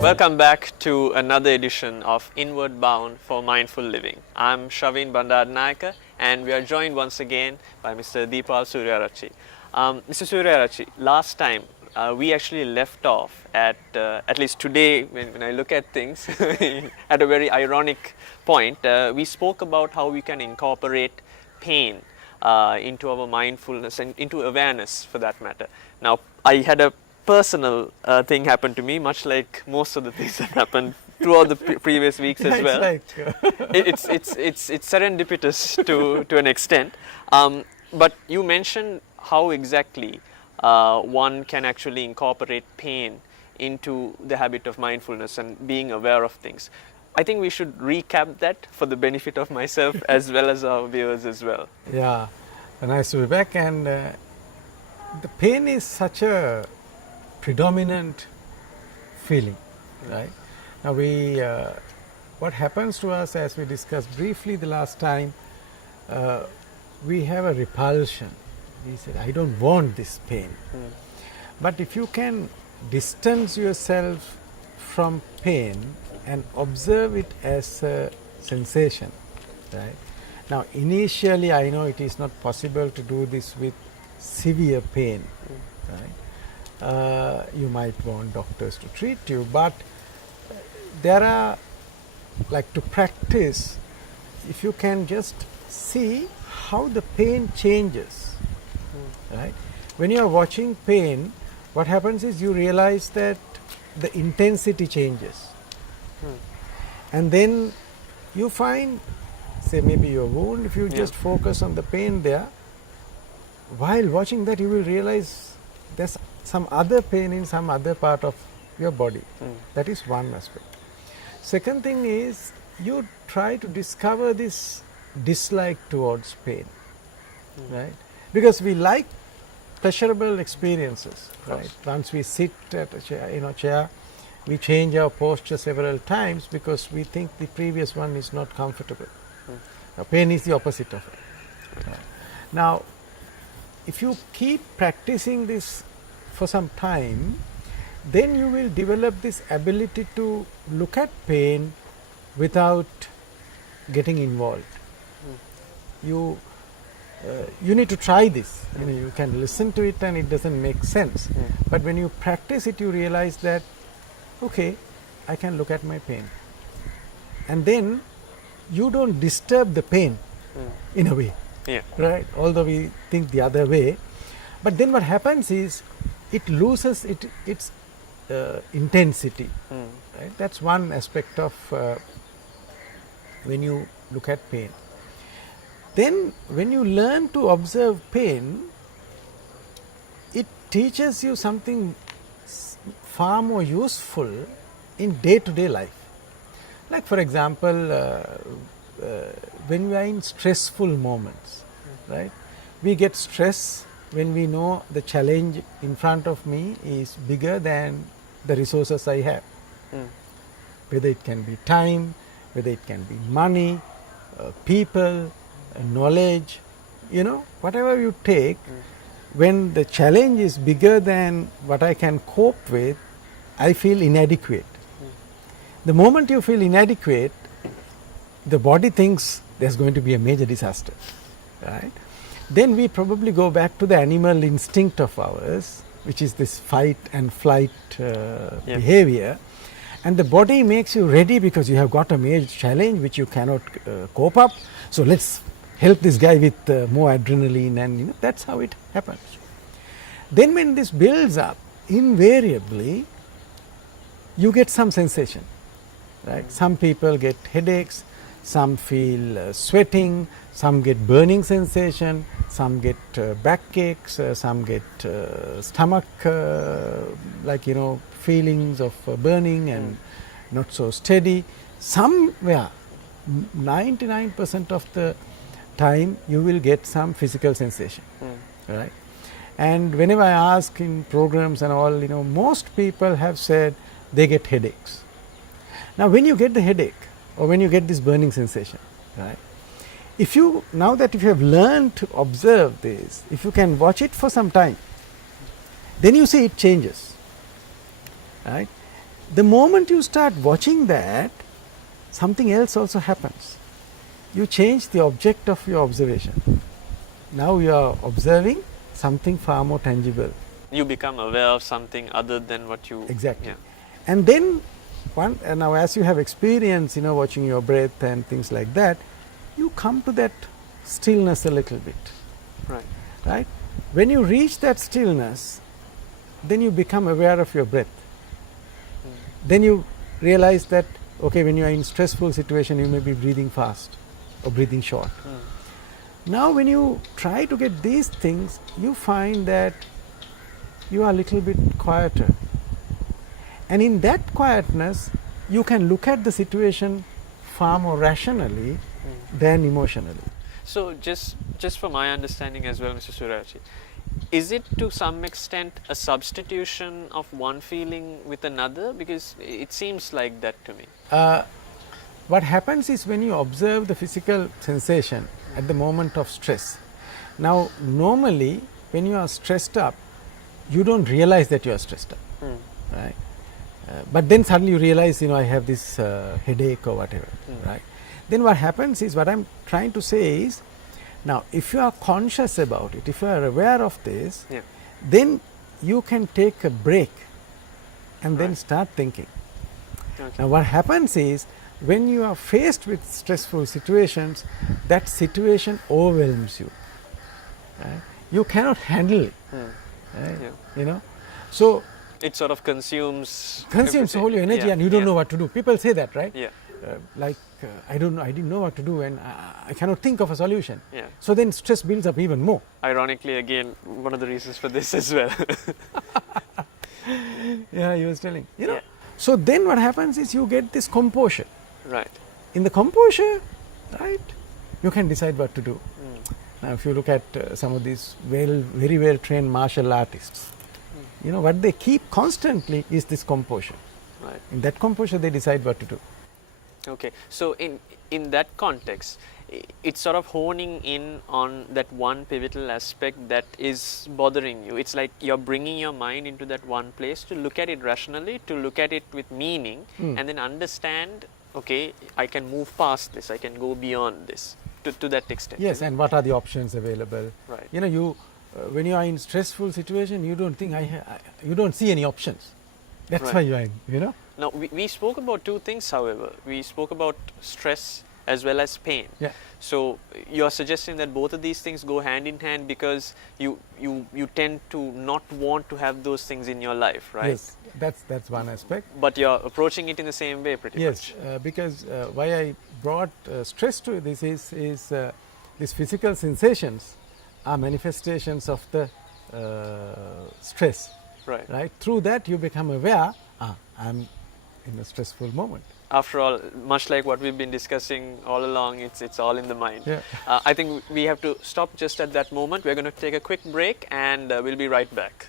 Welcome back to another edition of Inward Bound for Mindful Living. I'm Shavin Bandaranaike and we are joined once again by Mr. Deepal Suryarachi. Mr. Suryarachi, last time we actually left off at least today when I look at things, at a very ironic point. We spoke about how we can incorporate pain into our mindfulness and into awareness for that matter. Now, I had a personal thing happen to me, much like most of the things that happened throughout the previous weeks as well. It's serendipitous to an extent. But you mentioned how exactly one can actually incorporate pain into the habit of mindfulness and being aware of things. I think we should recap that for the benefit of myself as well as our viewers as well. Yeah, nice to be back. And the pain is such a predominant feeling, right? Now what happens to us, as we discussed briefly the last time, we have a repulsion. We said, I don't want this pain. But if you can distance yourself from pain and observe it as a sensation, right? Now initially I know it is not possible to do this with severe pain, right? You might want doctors to treat you, but there are, like, to practice, if you can just see how the pain changes, right? When you are watching pain, what happens is you realize that the intensity changes. And then you find, say maybe your wound, if you just focus on the pain there, while watching that you will realize there's some other pain in some other part of your body. That is one aspect. Second thing is, you try to discover this dislike towards pain, right? Because we like pleasurable experiences, right? Once we sit at a chair, we change our posture several times because we think the previous one is not comfortable. Pain is the opposite of it. Now, if you keep practicing this for some time, then you will develop this ability to look at pain without getting involved. You need to try this. You can listen to it and it doesn't make sense. But when you practice it, you realize that, okay, I can look at my pain. And then you don't disturb the pain in a way, right? Although we think the other way. But then what happens is it loses its intensity. Right? That's one aspect of when you look at pain. Then when you learn to observe pain, it teaches you something far more useful in day-to-day life. Like, for example, when we are in stressful moments, right? We get stress when we know the challenge in front of me is bigger than the resources I have. Whether it can be time, whether it can be money, people, knowledge, whatever you take, when the challenge is bigger than what I can cope with, I feel inadequate. The moment you feel inadequate, the body thinks there's going to be a major disaster, right? Then we probably go back to the animal instinct of ours, which is this fight and flight behavior. And the body makes you ready because you have got a major challenge which you cannot cope up. So let's help this guy with more adrenaline, and that's how it happens. Then when this builds up, invariably you get some sensation, right? Some people get headaches, some feel sweating, some get burning sensation, some get backaches, some get stomach feelings of burning and not so steady. Somewhere 99% of the time you will get some physical sensation, right? And whenever I ask in programs and all, most people have said they get headaches. Now when you get the headache or when you get this burning sensation, right? Now that you have learned to observe this, if you can watch it for some time, then you see it changes, right? The moment you start watching that, something else also happens. You change the object of your observation. Now you are observing something far more tangible. You become aware of something other than what you. Exactly. Yeah. And then, now as you have experience, watching your breath and things like that, you come to that stillness a little bit, Right. right? When you reach that stillness, then you become aware of your breath. Then you realize that, okay, when you are in stressful situation, you may be breathing fast or breathing short. Now when you try to get these things, you find that you are a little bit quieter. And in that quietness, you can look at the situation far more rationally than emotionally. So just for my understanding as well, Mr. Suryachi, is it to some extent a substitution of one feeling with another? Because it seems like that to me. What happens is when you observe the physical sensation at the moment of stress. Now, normally, when you are stressed up, you don't realize that you are stressed up, right? But then suddenly you realize, I have this headache or whatever, right? Then what happens is, what I'm trying to say is, now if you are conscious about it, if you are aware of this, Yeah. then you can take a break and then start thinking. Okay. Now what happens is, when you are faced with stressful situations, that situation overwhelms you. Right? You cannot handle it. Right? Yeah. So It sort of consumes consumes all your energy, Yeah, and you don't yeah. know what to do. People say that, right? Yeah. I don't know, I didn't know what to do, and I cannot think of a solution. Yeah. So then stress builds up even more. Ironically, again, one of the reasons for this as well. Yeah, you was telling. Yeah. So then what happens is, you get this composure. Right. In the composure, right, you can decide what to do. Now, if you look at some of these very well trained martial artists, what they keep constantly is this composure. Right. In that composure, they decide what to do. Okay. So in that context, it's sort of honing in on that one pivotal aspect that is bothering you. It's like you're bringing your mind into that one place to look at it rationally, to look at it with meaning, and then understand, okay, I can move past this, I can go beyond this to that extent. Yes, and what are the options available? Right. When you are in stressful situation, you don't think you don't see any options. That's Right. why you are in. Now, we spoke about two things, however. We spoke about stress as well as pain. Yeah. So you're suggesting that both of these things go hand in hand because you tend to not want to have those things in your life, right? Yes, that's one aspect. But you're approaching it in the same way pretty Yes, much. because why I brought stress to this is these physical sensations are manifestations of the stress. Right. Right. Through that, you become aware. I'm in a stressful moment. After all, much like what we've been discussing all along, it's all in the mind. Yeah. I think we have to stop just at that moment. We're going to take a quick break and we'll be right back.